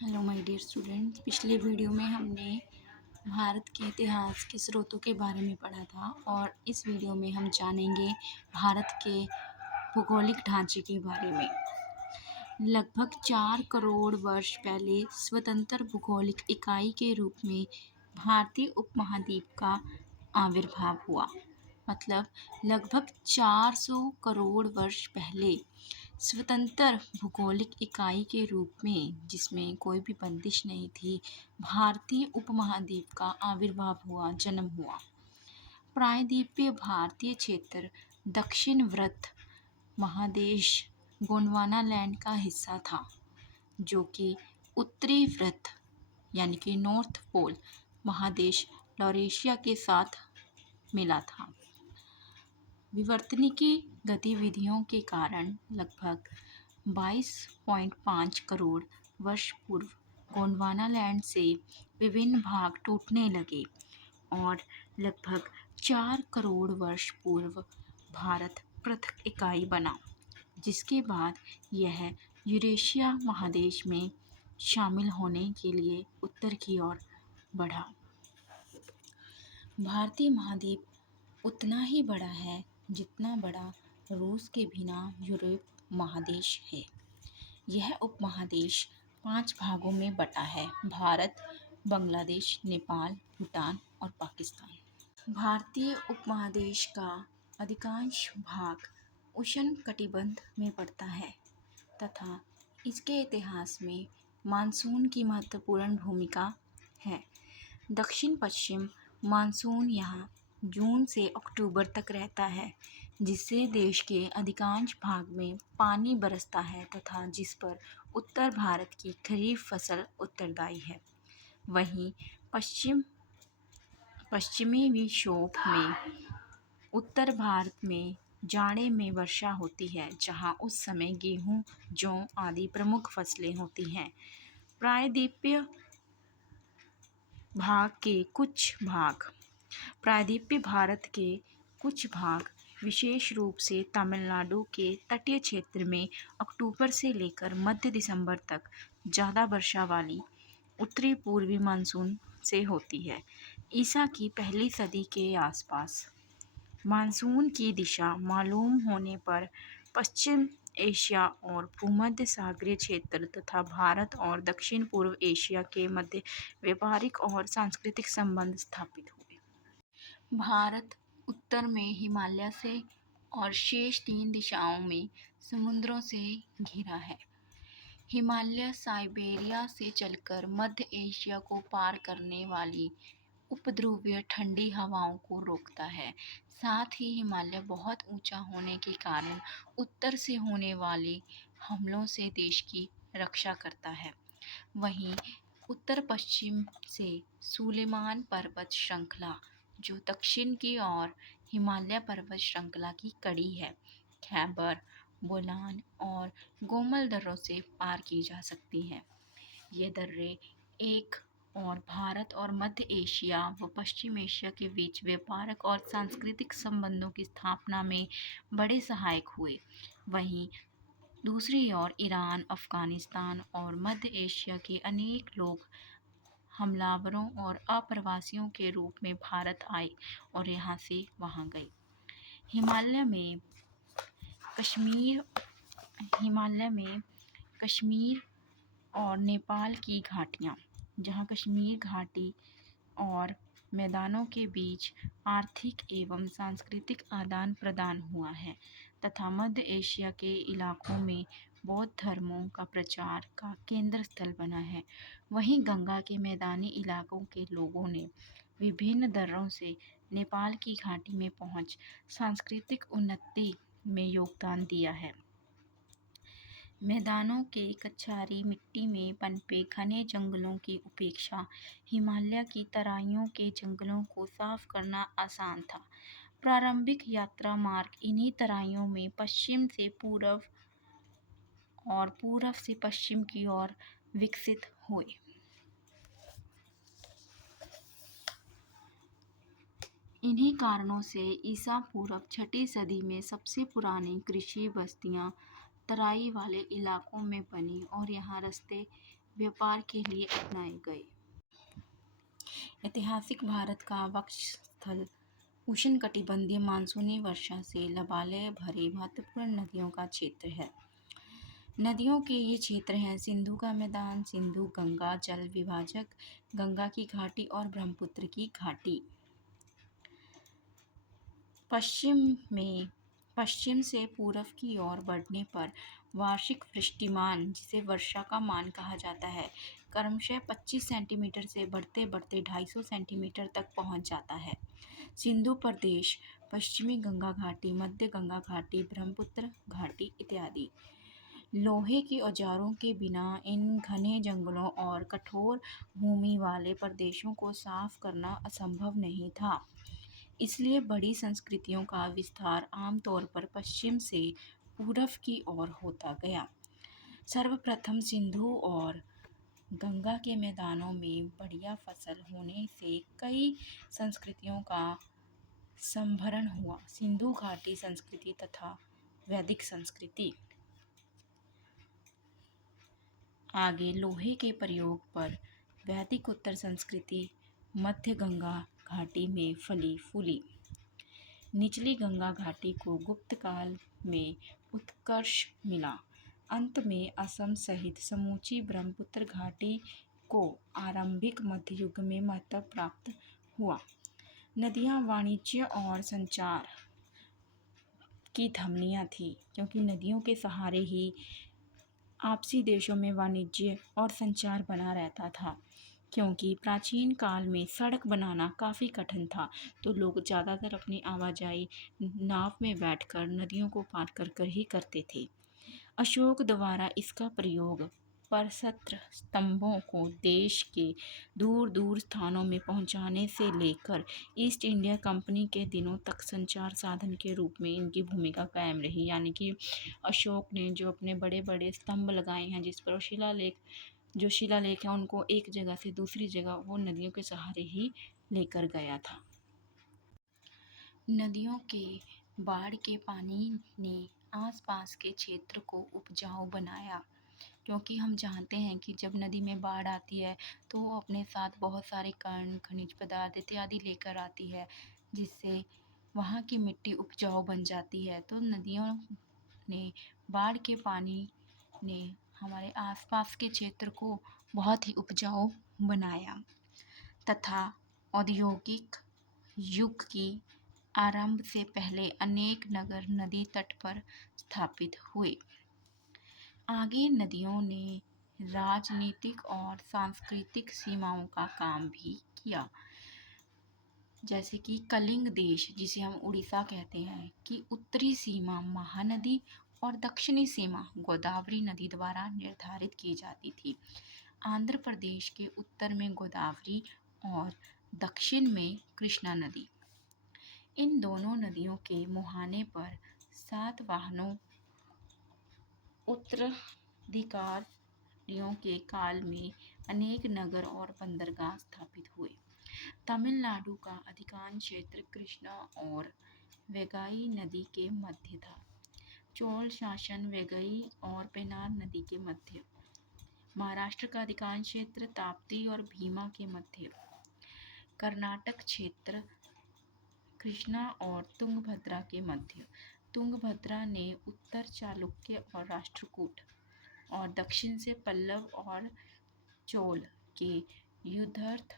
Hello my dear students. पिछले video में हमने भारत के इतिहास के स्रोतों के बारे में पढ़ा था और इस वीडियो में हम जानेंगे भारत के भौगोलिक ढांचे के बारे में। लगभग 4 करोड़ वर्ष पहले स्वतंत्र भौगोलिक इकाई के रूप में भारतीय उपमहाद्वीप का आविर्भाव हुआ। मतलब लगभग 400 करोड़ वर्ष पहले स्वतंत्र भौगोलिक इकाई के रूप में, जिसमें कोई भी बंदिश नहीं थी, भारतीय उपमहाद्वीप का आविर्भाव हुआ, जन्म हुआ। प्रायद्वीपीय भारतीय क्षेत्र दक्षिण वृत्त महादेश गोंडवाना लैंड का हिस्सा था, जो कि उत्तरी वृत्त यानी कि नॉर्थ पोल महादेश लॉरेशिया के साथ मिला था। विवर्तनिकी गतिविधियों के कारण लगभग 22.5 करोड़ वर्ष पूर्व गोंडवाना लैंड से विभिन्न भाग टूटने लगे और लगभग 4 करोड़ वर्ष पूर्व भारत पृथक इकाई बना, जिसके बाद यह यूरेशिया महादेश में शामिल होने के लिए उत्तर की ओर बढ़ा। भारतीय महाद्वीप उतना ही बड़ा है जितना बड़ा रूस के बिना यूरोप महादेश है। यह उपमहादेश 5 भागों में बटा है: भारत, बांग्लादेश, नेपाल, भूटान और पाकिस्तान। भारतीय उपमहादेश का अधिकांश भाग उष्णकटिबंध में पड़ता है तथा इसके इतिहास में मानसून की महत्वपूर्ण भूमिका है। दक्षिण पश्चिम मानसून यहाँ जून से अक्टूबर तक रहता है, जिससे देश के अधिकांश भाग में पानी बरसता है तथा जिस पर उत्तर भारत की खरीफ फसल उत्तरदायी है। वहीं पश्चिमी विक्षोभ में उत्तर भारत में जाड़े में वर्षा होती है, जहां उस समय गेहूं, जौ आदि प्रमुख फसलें होती हैं। प्रायद्वीपीय भारत के कुछ भाग, विशेष रूप से तमिलनाडु के तटीय क्षेत्र में अक्टूबर से लेकर मध्य दिसंबर तक ज़्यादा वर्षा वाली उत्तरी पूर्वी मानसून से होती है। ईसा की पहली सदी के आसपास मानसून की दिशा मालूम होने पर पश्चिम एशिया और भूमध्य सागरीय क्षेत्र तथा भारत और दक्षिण पूर्व एशिया के मध्य व्यापारिक और सांस्कृतिक संबंध स्थापित हुए। भारत उत्तर में हिमालय से और शेष 3 दिशाओं में समुद्रों से घिरा है। हिमालय साइबेरिया से चलकर मध्य एशिया को पार करने वाली उपध्रुवीय ठंडी हवाओं को रोकता है। साथ ही हिमालय बहुत ऊंचा होने के कारण उत्तर से होने वाले हमलों से देश की रक्षा करता है। वहीं उत्तर पश्चिम से सुलेमान पर्वत श्रृंखला, जो दक्षिण की ओर हिमालय पर्वत श्रृंखला की कड़ी है, खैबर, बोलान और गोमल दर्रों से पार की जा सकती है। ये दर्रे एक और भारत और मध्य एशिया व पश्चिम एशिया के बीच व्यापारिक और सांस्कृतिक संबंधों की स्थापना में बड़े सहायक हुए। वहीं दूसरी ओर ईरान, अफगानिस्तान और मध्य एशिया के अनेक लोग हमलावरों और अप्रवासियों के रूप में भारत आए और यहाँ से वहाँ गए। हिमालय में कश्मीर और नेपाल की घाटियाँ, जहाँ कश्मीर घाटी और मैदानों के बीच आर्थिक एवं सांस्कृतिक आदान प्रदान हुआ है तथा मध्य एशिया के इलाकों में बौद्ध धर्मों का प्रचार का केंद्र स्थल बना है। वहीं गंगा के मैदानी इलाकों के लोगों ने विभिन्न दर्रों से नेपाल की घाटी में पहुंच सांस्कृतिक उन्नति में योगदान दिया है। मैदानों के कछारी मिट्टी में पनपे घने जंगलों की उपेक्षा हिमालय की तराइयों के जंगलों को साफ करना आसान था। प्रारंभिक यात्रा मार्ग इन्हीं तराइयों में पश्चिम से पूर्व और पूर्व से पश्चिम की ओर विकसित हुए। इन्हीं कारणों से ईसा पूर्व 6ठी सदी में सबसे पुरानी कृषि बस्तियां तराई वाले इलाकों में बनी और यहाँ रास्ते व्यापार के लिए अपनाए गए। ऐतिहासिक भारत का वक्षस्थल उष्णकटिबंधीय मानसूनी वर्षा से लबाले भरे महत्वपूर्ण नदियों का क्षेत्र है। नदियों के ये क्षेत्र हैं सिंधु का मैदान, सिंधु गंगा जल विभाजक, गंगा की घाटी और ब्रह्मपुत्र की घाटी। पश्चिम से पूर्व की ओर बढ़ने पर वार्षिक वृष्टिमान, जिसे वर्षा का मान कहा जाता है, क्रमशः 25 सेंटीमीटर से बढ़ते बढ़ते 250 सेंटीमीटर तक पहुंच जाता है। सिंधु प्रदेश, पश्चिमी गंगा घाटी, मध्य गंगा घाटी, ब्रह्मपुत्र घाटी इत्यादि। लोहे के औजारों के बिना इन घने जंगलों और कठोर भूमि वाले प्रदेशों को साफ करना असंभव नहीं था। इसलिए बड़ी संस्कृतियों का विस्तार आमतौर पर पश्चिम से पूर्व की ओर होता गया। सर्वप्रथम सिंधु और गंगा के मैदानों में बढ़िया फसल होने से कई संस्कृतियों का संभरण हुआ। सिंधु घाटी संस्कृति तथा वैदिक संस्कृति। आगे लोहे के प्रयोग पर वैदिक उत्तर संस्कृति मध्य गंगा घाटी में फली फूली। निचली गंगा घाटी को गुप्त काल में उत्कर्ष मिला। अंत में असम सहित समूची ब्रह्मपुत्र घाटी को आरंभिक मध्य युग में महत्व प्राप्त हुआ। नदियां वाणिज्य और संचार की धमनियां थीं, क्योंकि नदियों के सहारे ही आपसी देशों में वाणिज्य और संचार बना रहता था। क्योंकि प्राचीन काल में सड़क बनाना काफ़ी कठिन था, तो लोग ज़्यादातर अपनी आवाजाही नाव में बैठकर नदियों को पार कर कर ही करते थे। अशोक द्वारा इसका प्रयोग परसत्र स्तंभों को देश के दूर दूर स्थानों में पहुंचाने से लेकर ईस्ट इंडिया कंपनी के दिनों तक संचार साधन के रूप में इनकी भूमिका कायम रही। यानी कि अशोक ने जो अपने बड़े बड़े स्तंभ लगाए हैं, जिस पर शिलालेख है, उनको एक जगह से दूसरी जगह वो नदियों के सहारे ही लेकर गया था। नदियों के बाढ़ के पानी ने आसपास के क्षेत्र को उपजाऊ बनाया, क्योंकि हम जानते हैं कि जब नदी में बाढ़ आती है तो वो अपने साथ बहुत सारे कण, खनिज पदार्थ इत्यादि लेकर आती है, जिससे वहाँ की मिट्टी उपजाऊ बन जाती है। तो नदियों ने, बाढ़ के पानी ने हमारे आसपास के क्षेत्र को बहुत ही उपजाऊ बनाया तथा औद्योगिक युग की आरंभ से पहले अनेक नगर नदी तट पर स्थापित हुए। आगे नदियों ने राजनीतिक और सांस्कृतिक सीमाओं का काम भी किया। जैसे कि कलिंग देश, जिसे हम उड़ीसा कहते हैं, की उत्तरी सीमा महानदी और दक्षिणी सीमा गोदावरी नदी द्वारा निर्धारित की जाती थी। आंध्र प्रदेश के उत्तर में गोदावरी और दक्षिण में कृष्णा नदी। इन दोनों नदियों के मुहाने पर सातवाहनों उत्तराधिकारियों के काल में अनेक नगर और बंदरगाह स्थापित हुए। तमिलनाडु का अधिकांश क्षेत्र कृष्णा और वैगई नदी के मध्य था। चोल शासन वैगई और पेन्नार नदी के मध्य। महाराष्ट्र का अधिकांश क्षेत्र ताप्ती और भीमा के मध्य। कर्नाटक क्षेत्र कृष्णा और तुंगभद्रा के मध्य। तुंगभद्रा ने उत्तर चालुक्य और राष्ट्रकूट और दक्षिण से पल्लव और चोल के युद्धरत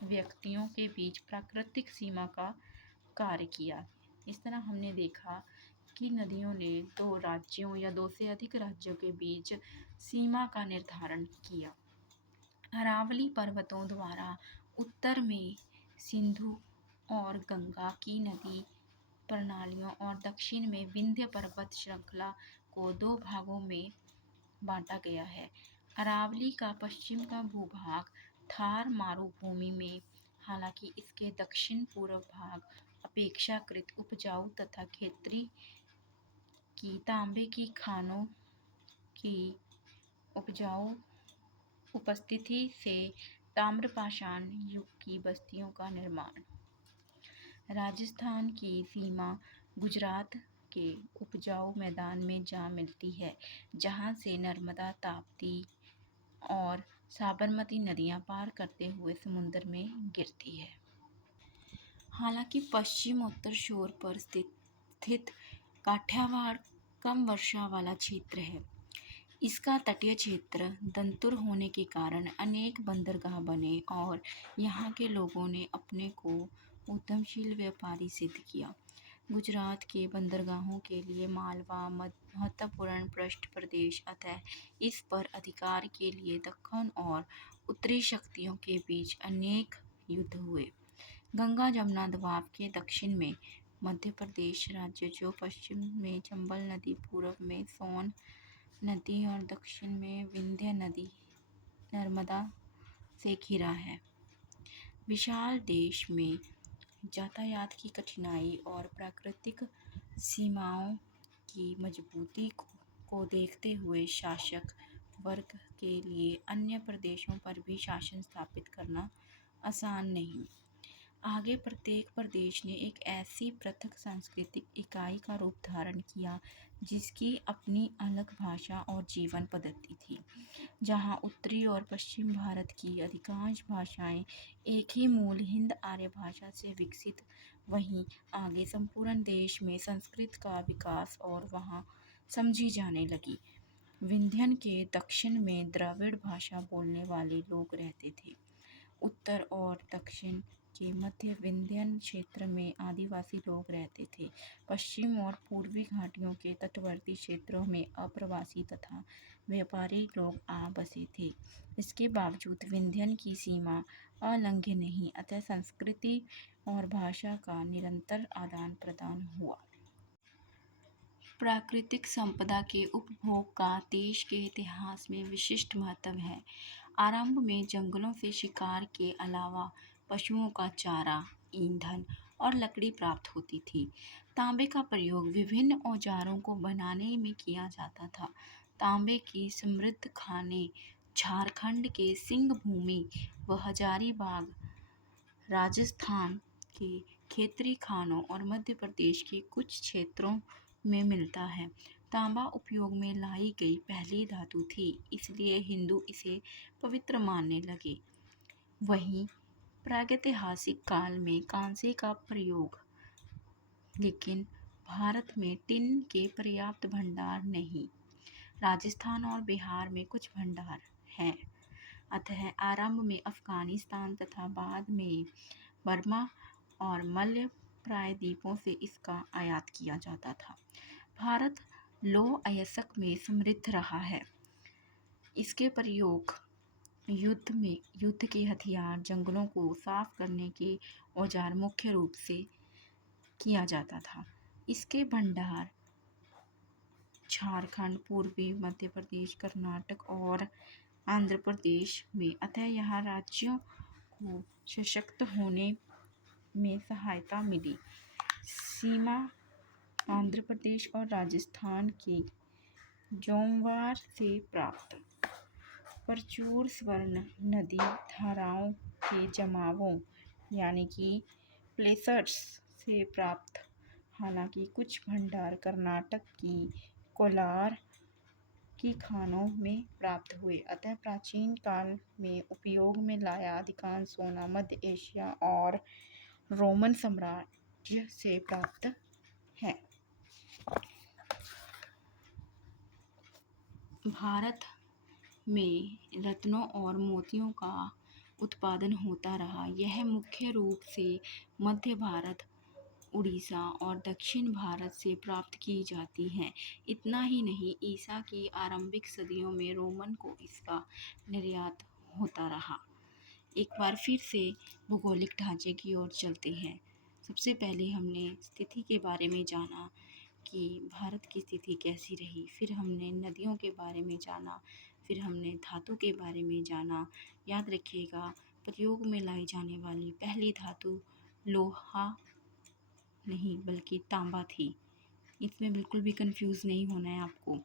व्यक्तियों के बीच प्राकृतिक सीमा का कार्य किया। इस तरह हमने देखा कि नदियों ने दो राज्यों या दो से अधिक राज्यों के बीच सीमा का निर्धारण किया। अरावली पर्वतों द्वारा उत्तर में सिंधु और गंगा की नदी प्रणालियों और दक्षिण में विंध्य पर्वत श्रृंखला को दो भागों में बांटा गया है। अरावली का पश्चिम का भूभाग थार मारूभूमि में, हालांकि इसके दक्षिण पूर्व भाग अपेक्षाकृत उपजाऊ तथा खेती की तांबे की खानों की उपजाऊ उपस्थिति से ताम्रपाषाण युग की बस्तियों का निर्माण। राजस्थान की सीमा गुजरात के उपजाऊ मैदान में जा मिलती है, जहां से नर्मदा, ताप्ती, और साबरमती नदियाँ पार करते हुए समुद्र में गिरती है। हालांकि पश्चिम उत्तर शोर पर स्थित काठियावाड़ कम वर्षा वाला क्षेत्र है। इसका तटीय क्षेत्र दंतुर होने के कारण अनेक बंदरगाह बने और यहाँ के लोगों ने अपने को उद्यमशील व्यापारी सिद्ध किया। गुजरात के बंदरगाहों के लिए मालवा महत्वपूर्ण पृष्ठ प्रदेश, अतः इस पर अधिकार के लिए दक्कन और उत्तरी शक्तियों के बीच अनेक युद्ध हुए। गंगा जमुना दोआब के दक्षिण में मध्य प्रदेश राज्य, जो पश्चिम में चंबल नदी, पूर्व में सोन नदी और दक्षिण में विंध्य नदी नर्मदा से घिरा है। विशाल देश में यातायात की कठिनाई और प्राकृतिक सीमाओं की मजबूती को देखते हुए शासक वर्ग के लिए अन्य प्रदेशों पर भी शासन स्थापित करना आसान नहीं। आगे प्रत्येक प्रदेश ने एक ऐसी पृथक सांस्कृतिक इकाई का रूप धारण किया जिसकी अपनी अलग भाषा और जीवन पद्धति थी। जहां उत्तरी और पश्चिम भारत की अधिकांश भाषाएं एक ही मूल हिंद आर्य भाषा से विकसित, वहीं आगे संपूर्ण देश में संस्कृत का विकास और वहां समझी जाने लगी। विंध्य के दक्षिण में द्रविड़ भाषा बोलने वाले लोग रहते थे। उत्तर और दक्षिण के मध्य विंध्य क्षेत्र में आदिवासी लोग रहते थे। पश्चिम और पूर्वी घाटियों के तटवर्ती क्षेत्रों में अप्रवासी तथा व्यापारी लोग आ बसे थे। इसके बावजूद विंध्य की सीमा अलंघ्य नहीं, अतः संस्कृति और भाषा का निरंतर आदान प्रदान हुआ। प्राकृतिक संपदा के उपभोग का देश के इतिहास में विशिष्ट महत्व है। आरंभ में जंगलों से शिकार के अलावा पशुओं का चारा, ईंधन और लकड़ी प्राप्त होती थी। तांबे का प्रयोग विभिन्न औजारों को बनाने में किया जाता था। तांबे की समृद्ध खानें झारखंड के सिंहभूमि व हजारीबाग, राजस्थान के खेतरी खानों और मध्य प्रदेश के कुछ क्षेत्रों में मिलता है। तांबा उपयोग में लाई गई पहली धातु थी, इसलिए हिंदू इसे पवित्र मानने लगे। वहीं प्रागैतिहासिक काल में कांसे का प्रयोग, लेकिन भारत में टिन के पर्याप्त भंडार नहीं। राजस्थान और बिहार में कुछ भंडार हैं, अतः आरंभ में अफगानिस्तान तथा बाद में बर्मा और मलय प्रायद्वीपों से इसका आयात किया जाता था। भारत लौह अयस्क में समृद्ध रहा है। इसके प्रयोग युद्ध के हथियार, जंगलों को साफ करने के औजार मुख्य रूप से किया जाता था। इसके भंडार झारखंड, पूर्वी मध्य प्रदेश, कर्नाटक और आंध्र प्रदेश में, अतः यहाँ राज्यों को सशक्त होने में सहायता मिली। सीमा आंध्र प्रदेश और राजस्थान के जोमवार से प्राप्त प्रचुर स्वर्ण नदी धाराओं के जमावों यानी कि प्लेसर्स से प्राप्त। हालांकि कुछ भंडार कर्नाटक की कोलार की खानों में प्राप्त हुए, अतः प्राचीन काल में उपयोग में लाया अधिकांश सोना मध्य एशिया और रोमन साम्राज्य से प्राप्त है। भारत में रत्नों और मोतियों का उत्पादन होता रहा। यह मुख्य रूप से मध्य भारत, उड़ीसा और दक्षिण भारत से प्राप्त की जाती हैं। इतना ही नहीं, ईसा की आरंभिक सदियों में रोमन को इसका निर्यात होता रहा। एक बार फिर से भौगोलिक ढांचे की ओर चलते हैं। सबसे पहले हमने स्थिति के बारे में जाना कि भारत की स्थिति कैसी रही, फिर हमने नदियों के बारे में जाना, फिर हमने धातु के बारे में जाना। याद रखिएगा, प्रयोग में लाई जाने वाली पहली धातु लोहा नहीं बल्कि तांबा थी। इसमें बिल्कुल भी कंफ्यूज नहीं होना है आपको।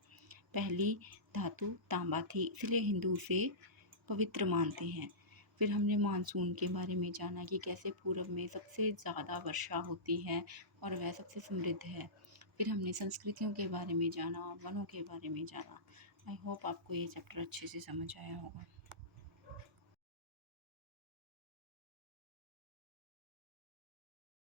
पहली धातु तांबा थी, इसलिए हिंदू उसे पवित्र मानते हैं। फिर हमने मानसून के बारे में जाना कि कैसे पूर्व में सबसे ज़्यादा वर्षा होती है और वह सबसे समृद्ध है। फिर हमने संस्कृतियों के बारे में जाना, वनों के बारे में जाना। आई होप आपको ये चैप्टर अच्छे से समझ आया होगा।